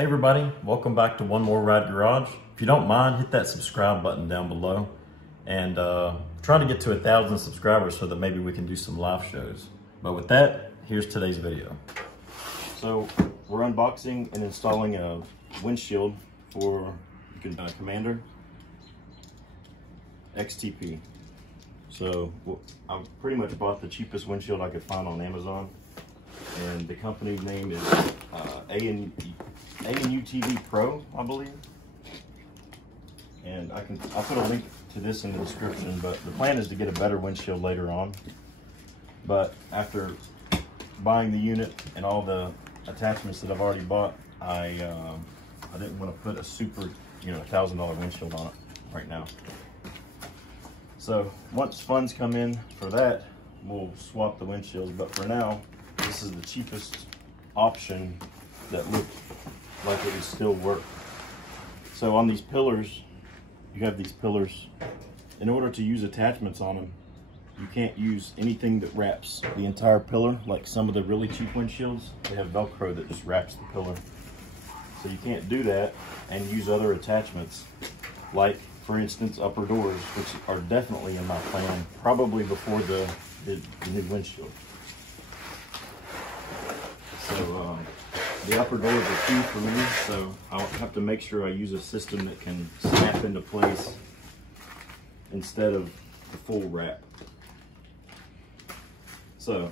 Hey everybody, welcome back to One More Ride Garage. If you don't mind, hit that subscribe button down below and try to get to 1,000 subscribers so that maybe we can do some live shows. But with that, here's today's video. So we're unboxing and installing a windshield for Commander XTP. So I pretty much bought the cheapest windshield I could find on Amazon, and the company name is A&U TV Pro, I believe. And I'll put a link to this in the description, but the plan is to get a better windshield later on. But after buying the unit and all the attachments that I've already bought, I didn't want to put a super, $1,000 windshield on it right now. So once funds come in for that, we'll swap the windshields. But for now, this is the cheapest option that looked like it would still work. So on these pillars, you have these pillars. In order to use attachments on them, you can't use anything that wraps the entire pillar, like some of the really cheap windshields. They have Velcro that just wraps the pillar. So you can't do that and use other attachments, like, for instance, upper doors, which are definitely in my plan, probably before the new windshield. So the upper doors are key for me, so I'll have to make sure I use a system that can snap into place instead of the full wrap. So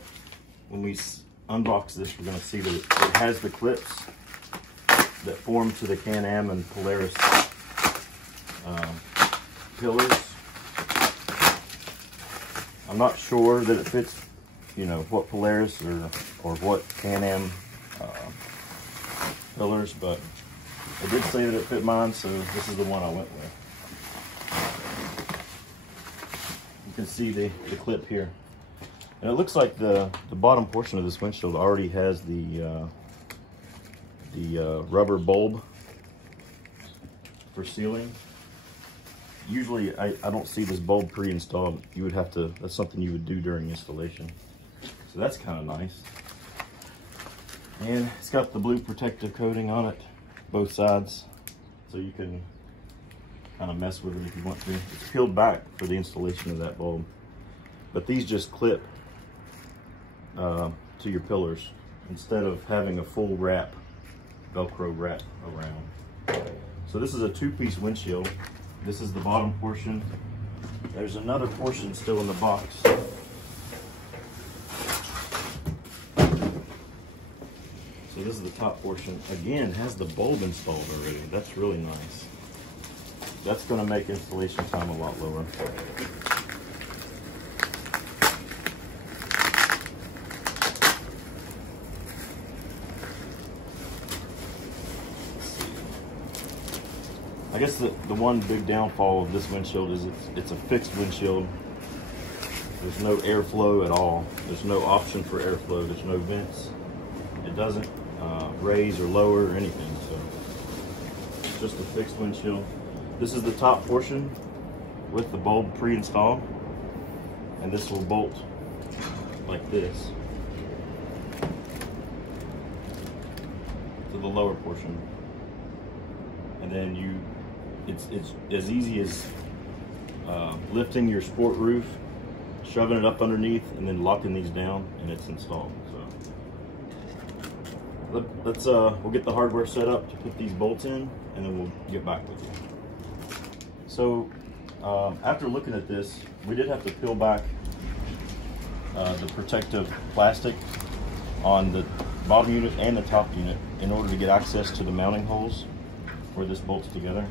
when we unbox this, we're going to see that it has the clips that form to the Can-Am and Polaris pillars. I'm not sure that it fits, what Polaris or what Can-Am pillars, but it did say that it fit mine, so this is the one I went with. You can see the clip here. And it looks like the bottom portion of this windshield already has the rubber bulb for sealing. Usually I don't see this bulb pre-installed. You would have to, that's something you would do during installation. So that's kind of nice. And it's got the blue protective coating on it, both sides. So you can kind of mess with it if you want to. It's peeled back for the installation of that bulb. But these just clip to your pillars instead of having a full wrap, Velcro wrap around. So this is a two-piece windshield. This is the bottom portion. There's another portion still in the box. So this is the top portion. Again, has the bulb installed already. That's really nice. That's going to make installation time a lot lower. I guess the one big downfall of this windshield is it's a fixed windshield. There's no airflow at all. There's no option for airflow. There's no vents. It doesn't raise or lower or anything. So it's just a fixed windshield. This is the top portion with the bulb pre-installed, and this will bolt like this to the lower portion. And then it's as easy as lifting your sport roof, shoving it up underneath, and then locking these down, and it's installed. So let's we'll get the hardware set up to put these bolts in, and then we'll get back with you. So after looking at this, we did have to peel back the protective plastic on the bottom unit and the top unit in order to get access to the mounting holes where this bolts together.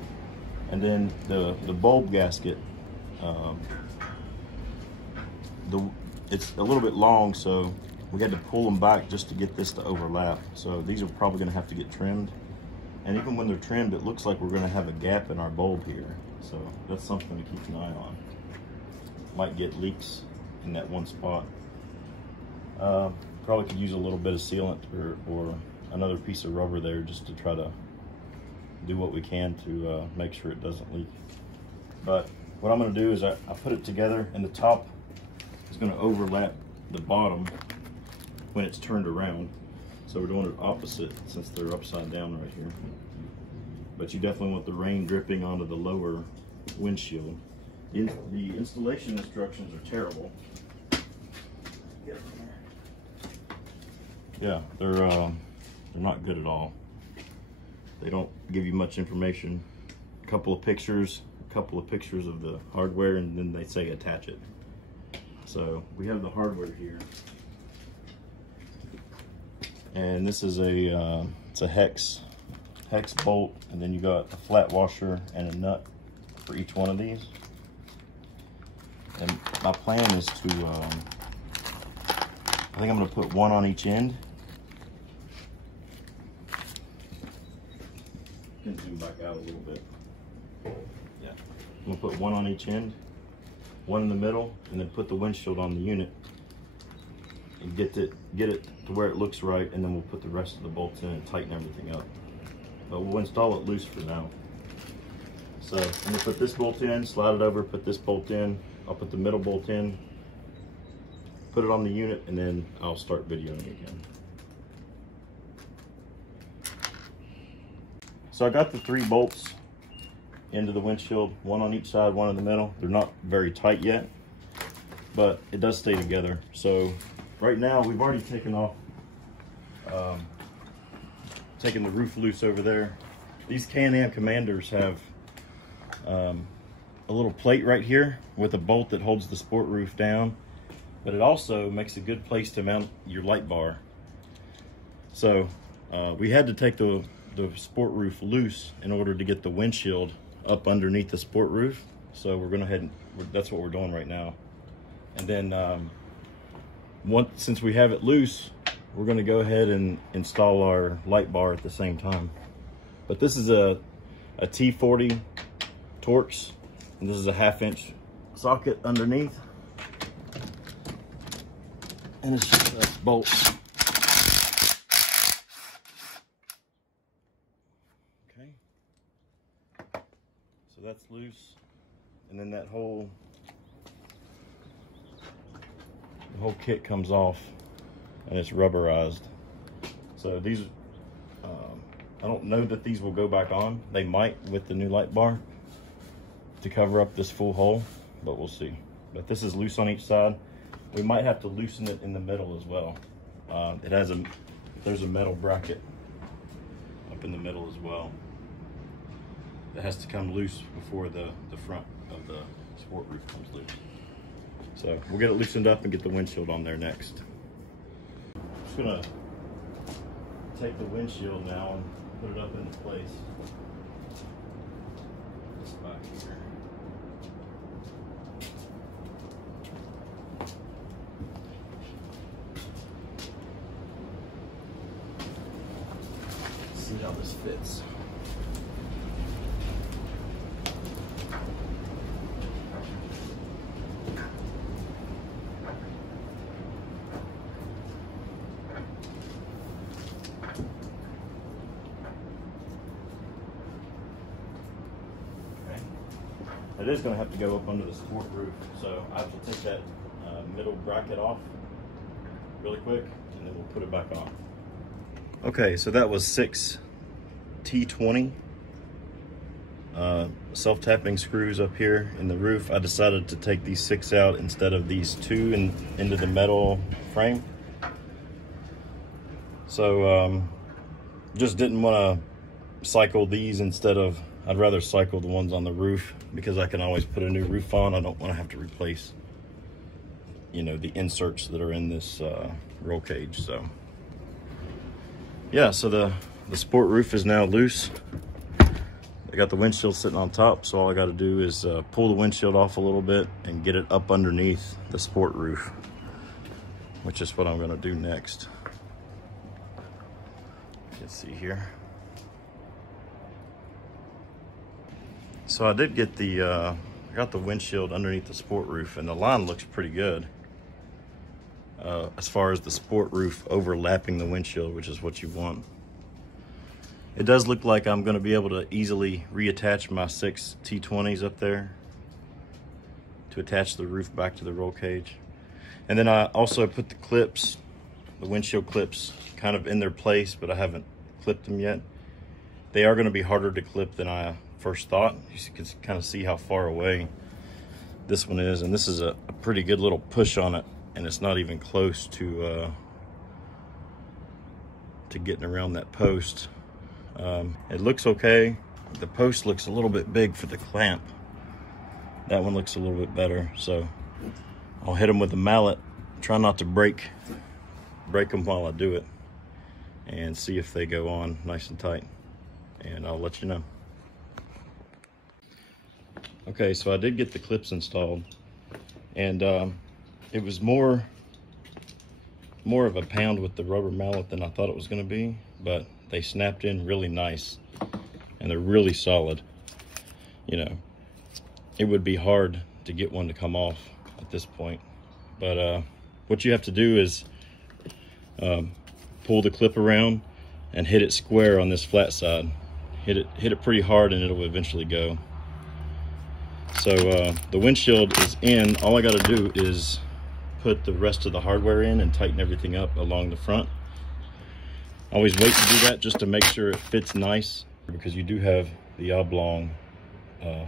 And then the bulb gasket, it's a little bit long, so we had to pull them back just to get this to overlap. So these are probably going to have to get trimmed. And even when they're trimmed, it looks like we're going to have a gap in our bulb here. So that's something to keep an eye on. Might get leaks in that one spot. Probably could use a little bit of sealant or another piece of rubber there just to try to do what we can to make sure it doesn't leak. But what I'm going to do is I put it together, and the top is going to overlap the bottom when it's turned around. So we're doing it opposite since they're upside down right here. But you definitely want the rain dripping onto the lower windshield. The installation instructions are terrible. Yeah, they're not good at all. They don't give you much information. A couple of pictures of the hardware, and then they say attach it. So we have the hardware here, and this is it's a hex bolt, and then you got a flat washer and a nut for each one of these. And my plan is to I think I'm going to put one on each end. Can zoom back out a little bit. Yeah, I'm going to put one on each end, one in the middle, and then put the windshield on the unit and get it to where it looks right, and then we'll put the rest of the bolts in and tighten everything up. But we'll install it loose for now. So I'm going to put this bolt in, slide it over, put this bolt in. I'll put the middle bolt in, put it on the unit, and then I'll start videoing again. So I got the 3 bolts into the windshield, one on each side, one in the middle. They're not very tight yet, but it does stay together. So right now we've already taken off, taken the roof loose over there. These Can-Am Commanders have a little plate right here with a bolt that holds the sport roof down, but it also makes a good place to mount your light bar. So we had to take the sport roof loose in order to get the windshield up underneath the sport roof. So we're gonna head and that's what we're doing right now. And then since we have it loose, we're gonna go ahead and install our light bar at the same time. But this is a T40 Torx, and this is a 1/2-inch socket underneath, and it's just a bolt. Okay, so that's loose, and then the whole kit comes off, and it's rubberized. So these, I don't know that these will go back on. They might with the new light bar to cover up this full hole, but we'll see. But this is loose on each side. We might have to loosen it in the middle as well. There's a metal bracket up in the middle as well that has to come loose before the front of the sport roof comes loose. So we'll get it loosened up and get the windshield on there next. I'm just gonna take the windshield now and put it up into place. This back here. Let's see how this fits. It is going to have to go up under the sport roof, so I have to take that middle bracket off really quick, and then we'll put it back on. Okay, so that was 6 T20 self-tapping screws up here in the roof. I decided to take these 6 out instead of these 2 into the metal frame. So just didn't want to cycle these instead of, I'd rather cycle the ones on the roof because I can always put a new roof on. I don't want to have to replace, you know, the inserts that are in this roll cage. So yeah, so the sport roof is now loose. I got the windshield sitting on top, so all I got to do is pull the windshield off a little bit and get it up underneath the sport roof, which is what I'm going to do next. You can see here. So I did get I got the windshield underneath the sport roof, and the line looks pretty good as far as the sport roof overlapping the windshield, which is what you want. It does look like I'm going to be able to easily reattach my 6 T20s up there to attach the roof back to the roll cage. And then I also put the clips the windshield clips kind of in their place, but I haven't clipped them yet. They are going to be harder to clip than I first thought. You can kind of see how far away this one is, and this is a pretty good little push on it, and it's not even close to getting around that post. It looks okay. The post looks a little bit big for the clamp. That one looks a little bit better, so I'll hit them with a mallet. Try not to break them while I do it, and see if they go on nice and tight, and I'll let you know. Okay, so I did get the clips installed, and it was more of a pound with the rubber mallet than I thought it was going to be, but they snapped in really nice, and they're really solid. You know, it would be hard to get one to come off at this point, but what you have to do is pull the clip around and hit it square on this flat side. Hit it pretty hard, and it'll eventually go. So the windshield is in. All I got to do is put the rest of the hardware in and tighten everything up along the front. I always wait to do that just to make sure it fits nice, because you do have the oblong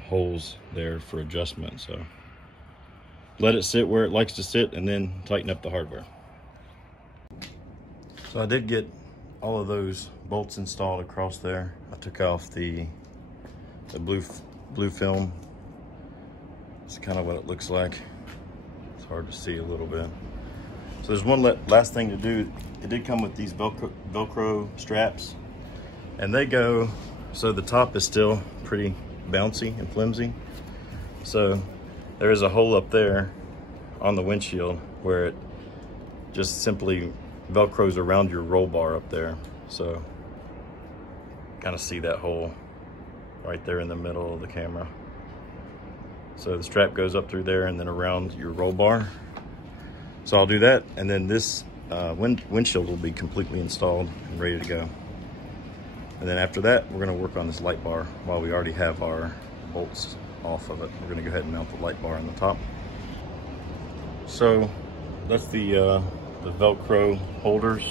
holes there for adjustment. So let it sit where it likes to sit, and then tighten up the hardware. So I did get all of those bolts installed across there. I took off the blue film. It's kind of what it looks like. It's hard to see a little bit. So there's one last thing to do. It did come with these Velcro straps, and they go, so the top is still pretty bouncy and flimsy. So there is a hole up there on the windshield where it just simply Velcros around your roll bar up there. So kind of see that hole right there in the middle of the camera. So the strap goes up through there and then around your roll bar. So I'll do that, and then this windshield will be completely installed and ready to go. And then after that, we're gonna work on this light bar while we already have our bolts off of it. We're gonna go ahead and mount the light bar on the top. So that's the Velcro holders.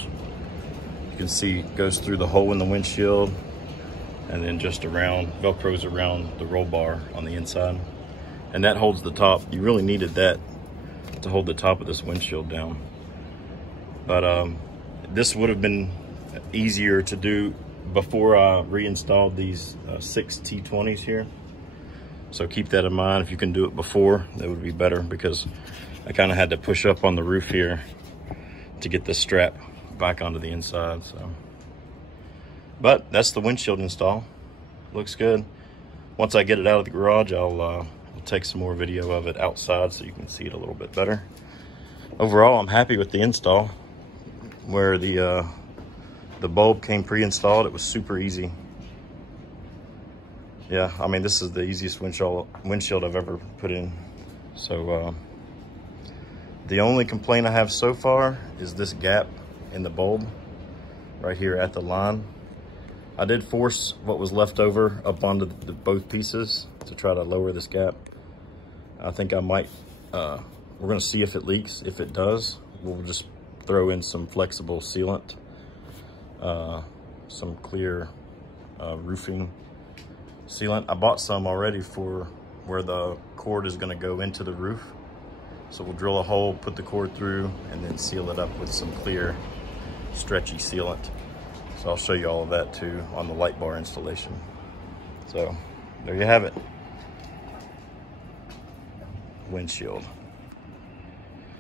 You can see it goes through the hole in the windshield, and then just around, Velcro's around the roll bar on the inside. And that holds the top. You really needed that to hold the top of this windshield down. But this would have been easier to do before I reinstalled these 6 T20s here. So keep that in mind. If you can do it before, that would be better, because I kind of had to push up on the roof here to get this strap back onto the inside. So, but that's the windshield install. Looks good. Once I get it out of the garage, I'll take some more video of it outside so you can see it a little bit better. Overall, I'm happy with the install. Where the bulb came pre-installed, it was super easy. Yeah, I mean, this is the easiest windshield I've ever put in. So the only complaint I have so far is this gap in the bulb right here at the line. I did force what was left over up onto both pieces to try to lower this gap. I think I might, we're gonna see if it leaks. If it does, we'll just throw in some flexible sealant, some clear roofing sealant. I bought some already for where the cord is gonna go into the roof. So we'll drill a hole, put the cord through, and then seal it up with some clear, stretchy sealant. So I'll show you all of that too on the light bar installation. So there you have it. Windshield.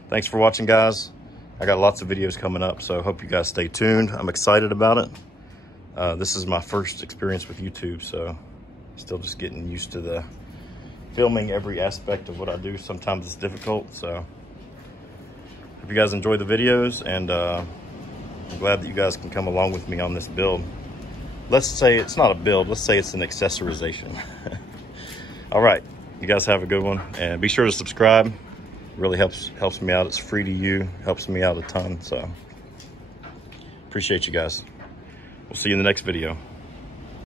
Thanks for watching, guys. I got lots of videos coming up, so I hope you guys stay tuned. I'm excited about it. This is my first experience with YouTube, so still just getting used to the filming every aspect of what I do. Sometimes it's difficult, so hope you guys enjoy the videos, and I'm glad that you guys can come along with me on this build. Let's say it's not a build, let's say it's an accessorization. All right, you guys have a good one, and be sure to subscribe. It really helps me out. It's free to you, helps me out a ton, so appreciate you guys. We'll see you in the next video.